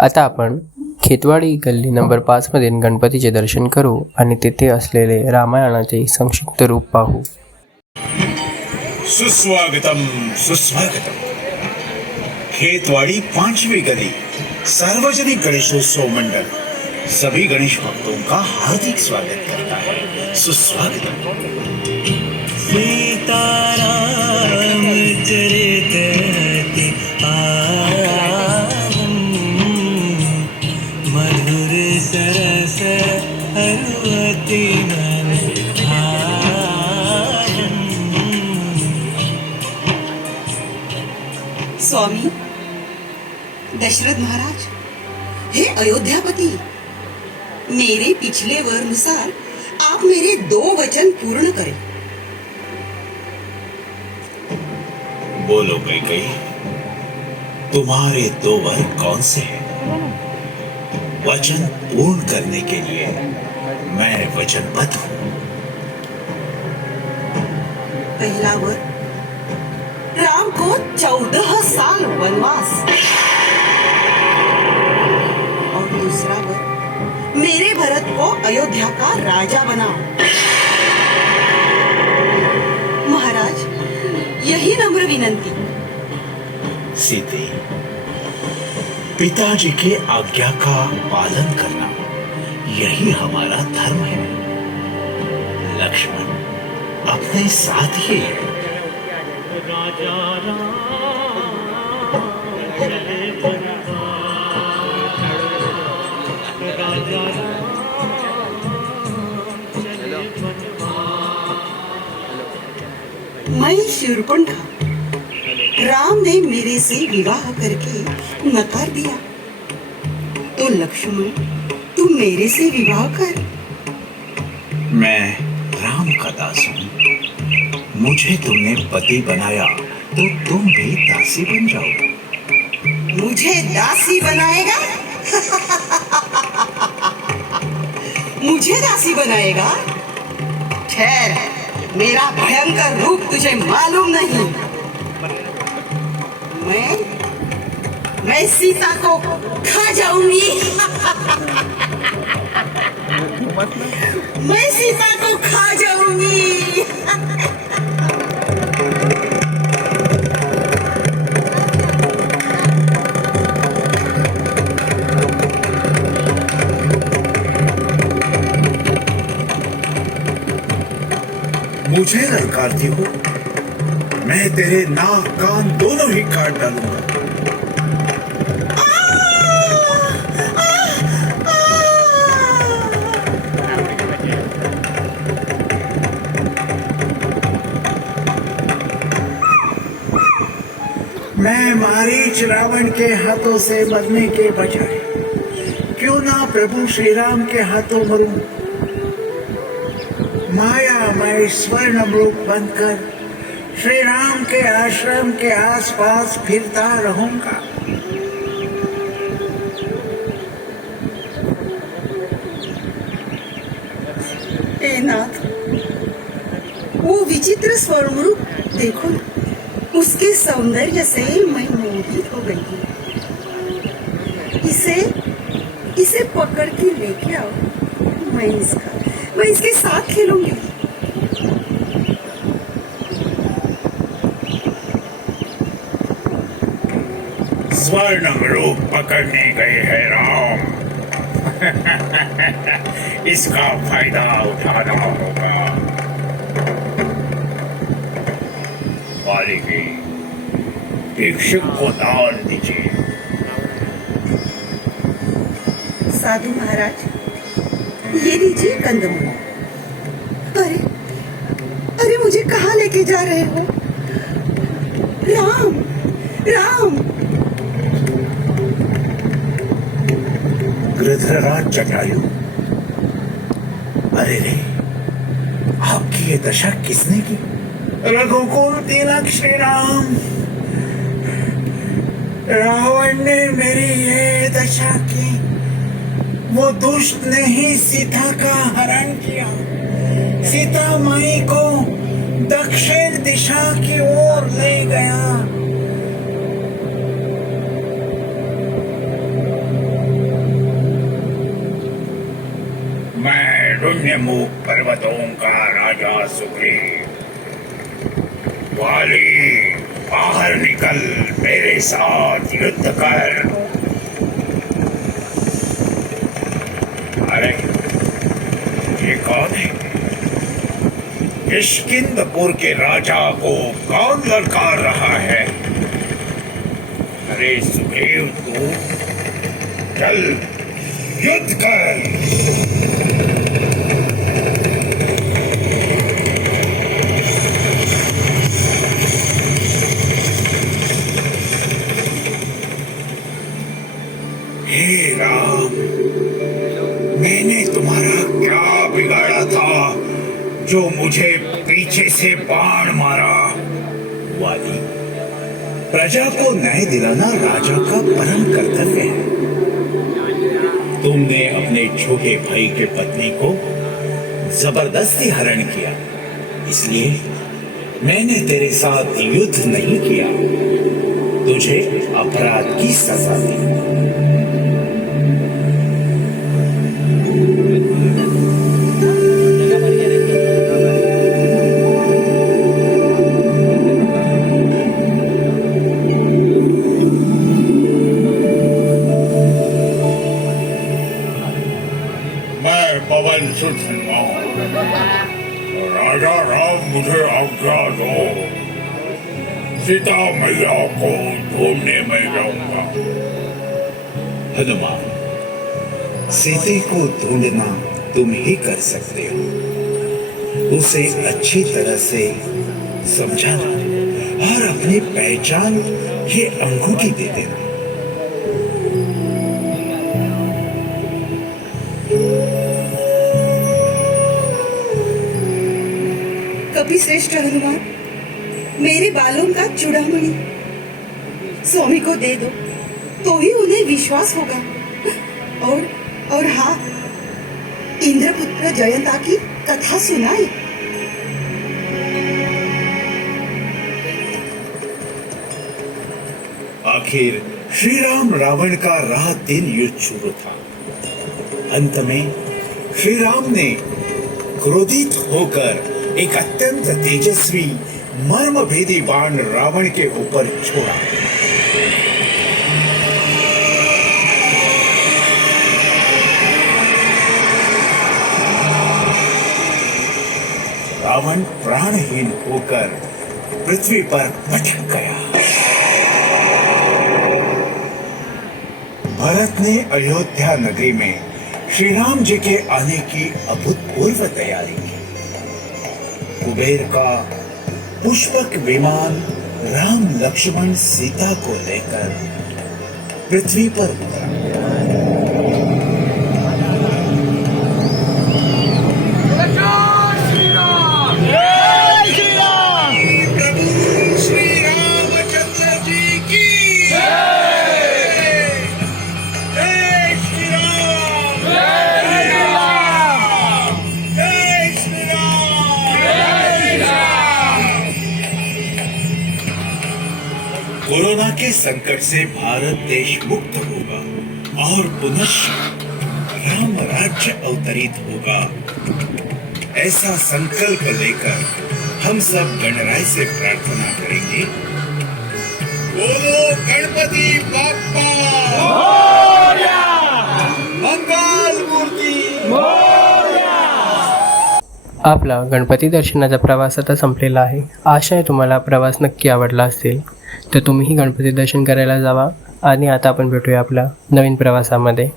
आता आपण खेतवाडी गल्ली नंबर 5 मधील गणपतीचे दर्शन करू आणि तेथे असलेले रामायणाचे संक्षिप्त रूप पाहू. सुस्वागतम सुस्वागतम. खेतवाड़ी 5वीं गली सार्वजनिक गणेशोत्सव मंडल सभी गणेश भक्तों का हार्दिक स्वागत करता है. सुस्वागतम. सीताराम चरित अति पावन, मधुर सरस हरवति मन भावन. स्वामी दशरथ महाराज, हे अयोध्यापति, मेरे पिछले वर अनुसार आप मेरे 2 वचन पूर्ण करें. बोलो कैकेयी, तुम्हारे 2 वर कौन से हैं? वचन पूर्ण करने के लिए मैं वचनबद्ध हूँ. पहला वर, राम को 14 साल वनवास. और दूसरा वर, मेरे भरत को अयोध्या का राजा बनाओ. महाराज, यही नम्र विनंती. सीते, पिताजी के आज्ञा का पालन करना यही हमारा धर्म है. लक्ष्मण अपने साथ ही है. राजा राम चले बनवास, राजा राम चले बनवास. मैं शूर्पणखा, राम ने मेरे से विवाह करके नकार दिया, तो लक्ष्मण तू मेरे से विवाह कर. मैं राम का दास हूँ. मुझे तुमने पति बनाया तो तुम भी दासी बन जाओ. मुझे दासी बनाएगा? मुझे दासी बनाएगा? ठहर, मेरा भयंकर रूप तुझे मालूम नहीं. मैं सीता को खा जाऊंगी. मैं सीता को खा जाऊंगी. मुझे ललकारती हो? मैं तेरे नाक कान दोनों ही काट डालूंगा. मैं मारीच रावण के हाथों से मरने के बजाय क्यों ना प्रभु श्री राम के हाथों मरूं. माया मैं स्वर्ण रूप बनकर श्री राम के आश्रम के आसपास फिरता रहूंगा. हे नाथ, वो विचित्र स्वरूप देखो ना. उसके सौंदर्य से मैं मोहित हो गई हूँ. इसे पकड़ के लेके आओ. मैं इसके साथ खेलूंगी. स्वर्ण रूप पकड़ने गए हैं राम. इसका फायदा उठाना होगा. वालिकी, भिक्षुक को दान दीजिए. साधु महाराज, ये लीजिए कंदमूल. अरे मुझे कहाँ लेके जा रहे हो? राम, राम. गृध्रराज जटायु, अरे रे, आपकी ये दशा किसने की? रघुकुल तिलक श्री राम, रावण ने मेरी ये दशा की. वो दुष्ट ने ही सीता का हरण किया. सीता माई को दक्षिण दिशा की ओर ले गया. कारुण्यमुख पर्वतों का राजा सुग्रीव, वाली बाहर निकल, मेरे साथ युद्ध कर। अरे ये कौन है? किष्किंधपुर के राजा को कौन ललकार रहा है? अरे सुग्रीव, तू चल युद्ध कर। हे राम, मैंने तुम्हारा क्या बिगाड़ा था जो मुझे पीछे से बाण मारा? वाली, प्रजा को न्याय दिलाना राजा का परम कर्तव्य है। तुमने अपने छोटे भाई के पत्नी को जबरदस्ती हरण किया, इसलिए मैंने तेरे साथ युद्ध नहीं किया, तुझे अपराध की सजा दी। पवन सुत राजा राम, मुझे आज्ञा दो, सीता मैया को ढूंढने में जाऊंगा। हनुमान, सीते को ढूंढना तुम ही कर सकते हो, उसे अच्छी तरह से समझाना और अपनी पहचान ये अंगूठी दे देना। कपि श्रेष्ठ हनुमान, मेरे बालों का चूड़ामणि स्वामी को दे दो, तो ही उन्हें विश्वास होगा। और हाँ, इंद्रपुत्र जयंता की कथा सुनाई। आखिर श्री राम रावण का रात दिन युद्ध शुरू था। अंत में श्री राम ने क्रोधित होकर एक अत्यंत तेजस्वी मर्मभेदी बाण रावण के ऊपर छोड़ा। रावण प्राणहीन होकर पृथ्वी पर पटक गया। भरत ने अयोध्या नगरी में श्री राम जी के आने की अभूतपूर्व तैयारी की। कुबेर का पुष्पक विमान राम लक्ष्मण सीता को लेकर पृथ्वी पर उतरा। कोरोना के संकट से भारत देश मुक्त होगा और पुनः राम राज्य अवतरित होगा, ऐसा संकल्प लेकर हम सब गणराय से प्रार्थना करेंगे। बोलो गणपति बाप्पा मोरया, मंगल मूर्ती मोरया। आपला गणपती दर्शनाचा प्रवास आता संपलेला आहे। आशा आहे तुम्हाला प्रवास नक्की आवडला असेल, तर तुम्हीही गणपती दर्शन करायला जावा। आणि आता आपण भेटूया आपल्या नवीन प्रवासामध्ये।